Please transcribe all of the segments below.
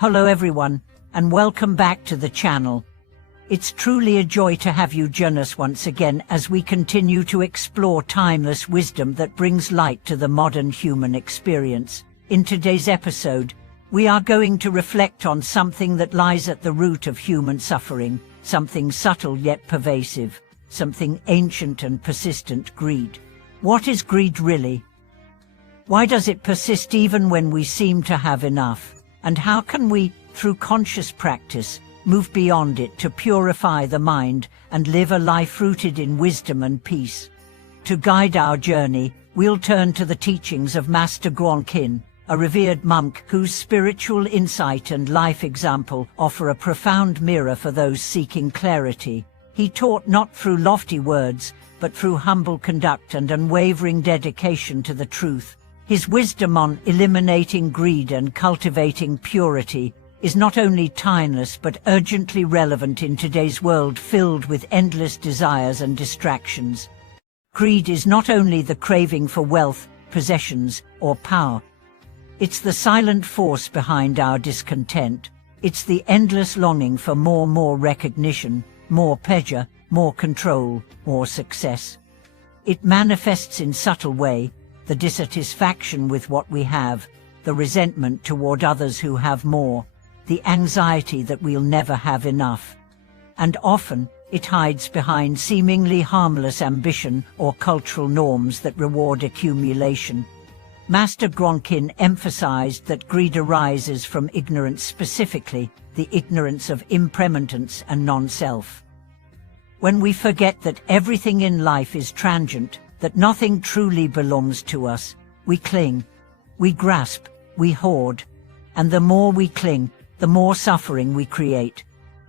Hello everyone, and welcome back to the channel. It's truly a joy to have you join us once again as we continue to explore timeless wisdom that brings light to the modern human experience. In today's episode, we are going to reflect on something that lies at the root of human suffering, something subtle yet pervasive, something ancient and persistent: greed. What is greed really? Why does it persist even when we seem to have enough? And how can we, through conscious practice, move beyond it to purify the mind and live a life rooted in wisdom and peace? To guide our journey, we'll turn to the teachings of Master Guang, a revered monk whose spiritual insight and life example offer a profound mirror for those seeking clarity. He taught not through lofty words, but through humble conduct and unwavering dedication to the truth. His wisdom on eliminating greed and cultivating purity is not only timeless but urgently relevant in today's world filled with endless desires and distractions. Greed is not only the craving for wealth, possessions, or power. It's the silent force behind our discontent. It's the endless longing for more recognition, more pleasure, more control, more success. It manifests in subtle way: the dissatisfaction with what we have, the resentment toward others who have more, the anxiety that we'll never have enough. And often, it hides behind seemingly harmless ambition or cultural norms that reward accumulation. Master Guang emphasized that greed arises from ignorance, specifically the ignorance of impermanence and non-self. When we forget that everything in life is transient, that nothing truly belongs to us, we cling, we grasp, we hoard, and the more we cling, the more suffering we create.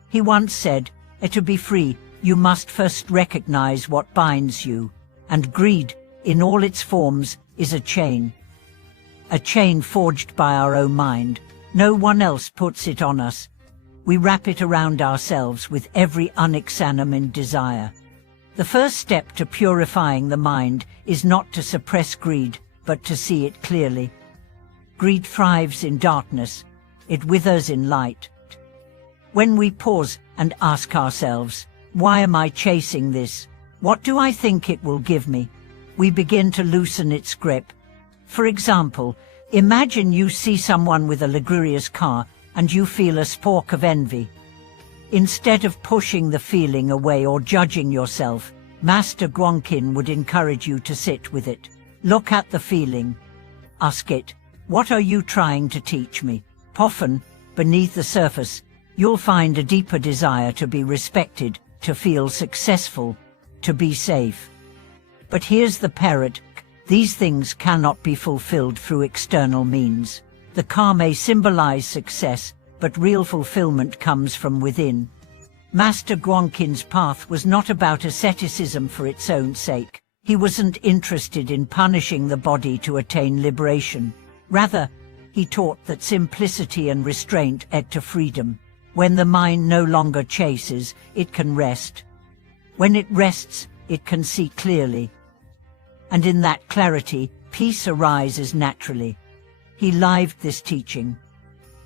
He once said, "To be free, you must first recognize what binds you," and greed, in all its forms, is a chain forged by our own mind. No one else puts it on us. We wrap it around ourselves with every unexamined desire. The first step to purifying the mind is not to suppress greed, but to see it clearly. Greed thrives in darkness. It withers in light. When we pause and ask ourselves, "Why am I chasing this? What do I think it will give me?" we begin to loosen its grip. For example, imagine you see someone with a luxurious car and you feel a spark of envy. Instead of pushing the feeling away or judging yourself, Master Guang would encourage you to sit with it. Look at the feeling. Ask it, "What are you trying to teach me?" Often, beneath the surface, you'll find a deeper desire to be respected, to feel successful, to be safe. But here's the paradox: these things cannot be fulfilled through external means. The car may symbolize success, but real fulfillment comes from within. Master Guang's path was not about asceticism for its own sake. He wasn't interested in punishing the body to attain liberation. Rather, he taught that simplicity and restraint add to freedom. When the mind no longer chases, it can rest. When it rests, it can see clearly. And in that clarity, peace arises naturally. He lived this teaching.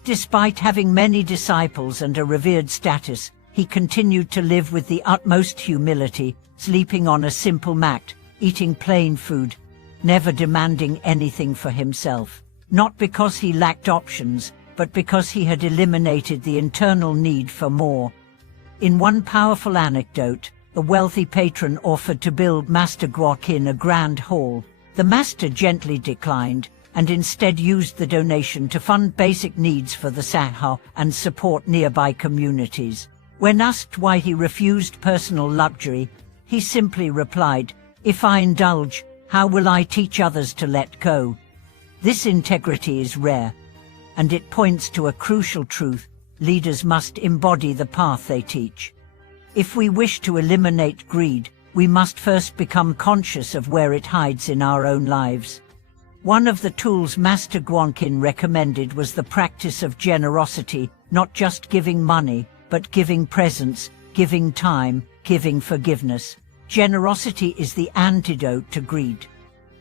Despite having many disciples and a revered status, he continued to live with the utmost humility, sleeping on a simple mat, eating plain food, never demanding anything for himself. Not because he lacked options, but because he had eliminated the internal need for more. In one powerful anecdote, a wealthy patron offered to build Master Guang a grand hall. The master gently declined, and instead used the donation to fund basic needs for the Sangha and support nearby communities. When asked why he refused personal luxury, he simply replied, "If I indulge, how will I teach others to let go?" This integrity is rare, and it points to a crucial truth: leaders must embody the path they teach. If we wish to eliminate greed, we must first become conscious of where it hides in our own lives. One of the tools Master Guang recommended was the practice of generosity, not just giving money, but giving presence, giving time, giving forgiveness. Generosity is the antidote to greed.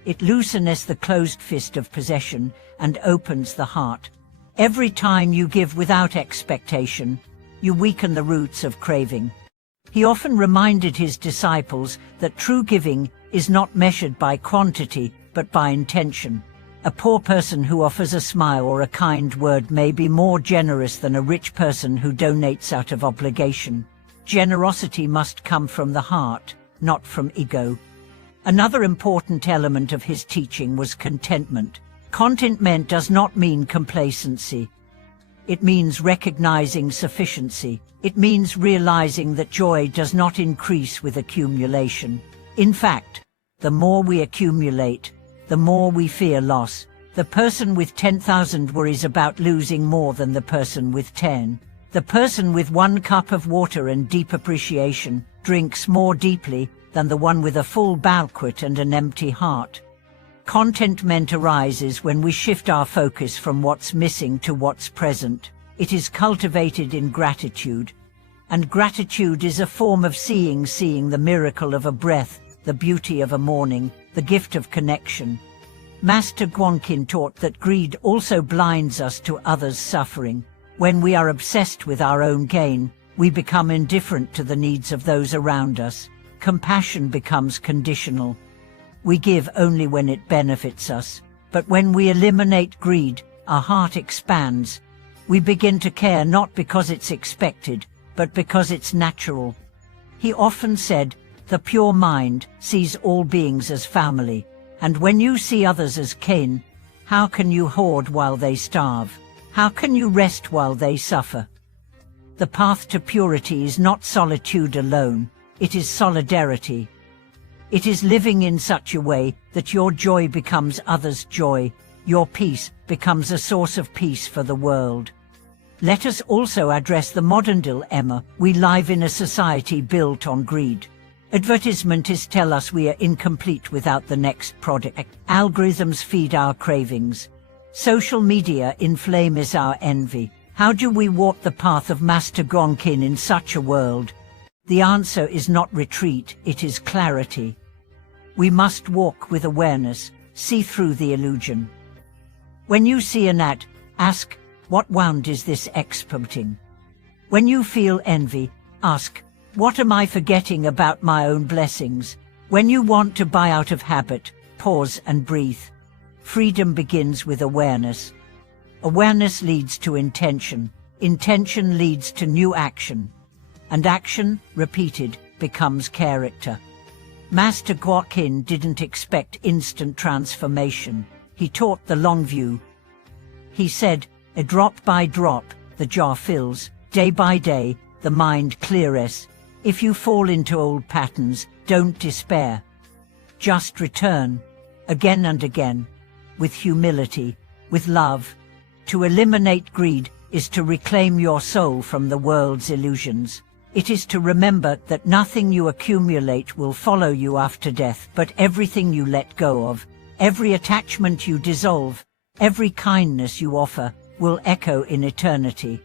It loosens the closed fist of possession and opens the heart. Every time you give without expectation, you weaken the roots of craving. He often reminded his disciples that true giving is not measured by quantity, but by intention. A poor person who offers a smile or a kind word may be more generous than a rich person who donates out of obligation. Generosity must come from the heart, not from ego. Another important element of his teaching was contentment. Contentment does not mean complacency. It means recognizing sufficiency. It means realizing that joy does not increase with accumulation. In fact, the more we accumulate, the more we fear loss. The person with 10,000 worries about losing more than the person with 10. The person with 1 cup of water and deep appreciation drinks more deeply than the one with a full banquet and an empty heart. Contentment arises when we shift our focus from what's missing to what's present. It is cultivated in gratitude. And gratitude is a form of seeing the miracle of a breath, the beauty of a morning, the gift of connection. Master Guang taught that greed also blinds us to others' suffering. When we are obsessed with our own gain, we become indifferent to the needs of those around us. Compassion becomes conditional. We give only when it benefits us. But when we eliminate greed, our heart expands. We begin to care not because it's expected, but because it's natural. He often said, "The pure mind sees all beings as family, and when you see others as kin, how can you hoard while they starve? How can you rest while they suffer?" The path to purity is not solitude alone, it is solidarity. It is living in such a way that your joy becomes others' joy, your peace becomes a source of peace for the world. Let us also address the modern dilemma. We live in a society built on greed. Advertisements tell us we are incomplete without the next product. Algorithms feed our cravings. Social media inflames our envy. How do we walk the path of Master Guang in such a world? The answer is not retreat, it is clarity. We must walk with awareness, see through the illusion. When you see an ad, ask, what wound is this exporting? When you feel envy, ask, what am I forgetting about my own blessings? When you want to buy out of habit, pause and breathe. Freedom begins with awareness. Awareness leads to intention. Intention leads to new action. And action, repeated, becomes character. Master Guang didn't expect instant transformation. He taught the long view. He said, a drop by drop, the jar fills. Day by day, the mind clears. If you fall into old patterns, don't despair. Just return, again and again, with humility, with love. To eliminate greed is to reclaim your soul from the world's illusions. It is to remember that nothing you accumulate will follow you after death, but everything you let go of, every attachment you dissolve, every kindness you offer, will echo in eternity.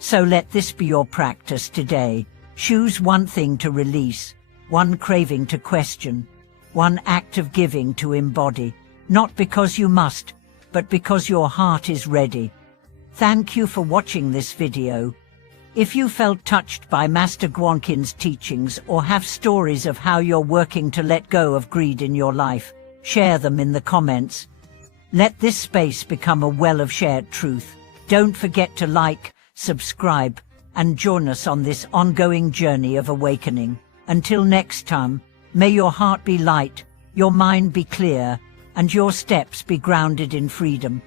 So let this be your practice today. Choose one thing to release, one craving to question, one act of giving to embody, not because you must, but because your heart is ready. Thank you for watching this video. If you felt touched by Master Guang's teachings or have stories of how you're working to let go of greed in your life, share them in the comments. Let this space become a well of shared truth. Don't forget to like, subscribe, and join us on this ongoing journey of awakening. Until next time, may your heart be light, your mind be clear, and your steps be grounded in freedom.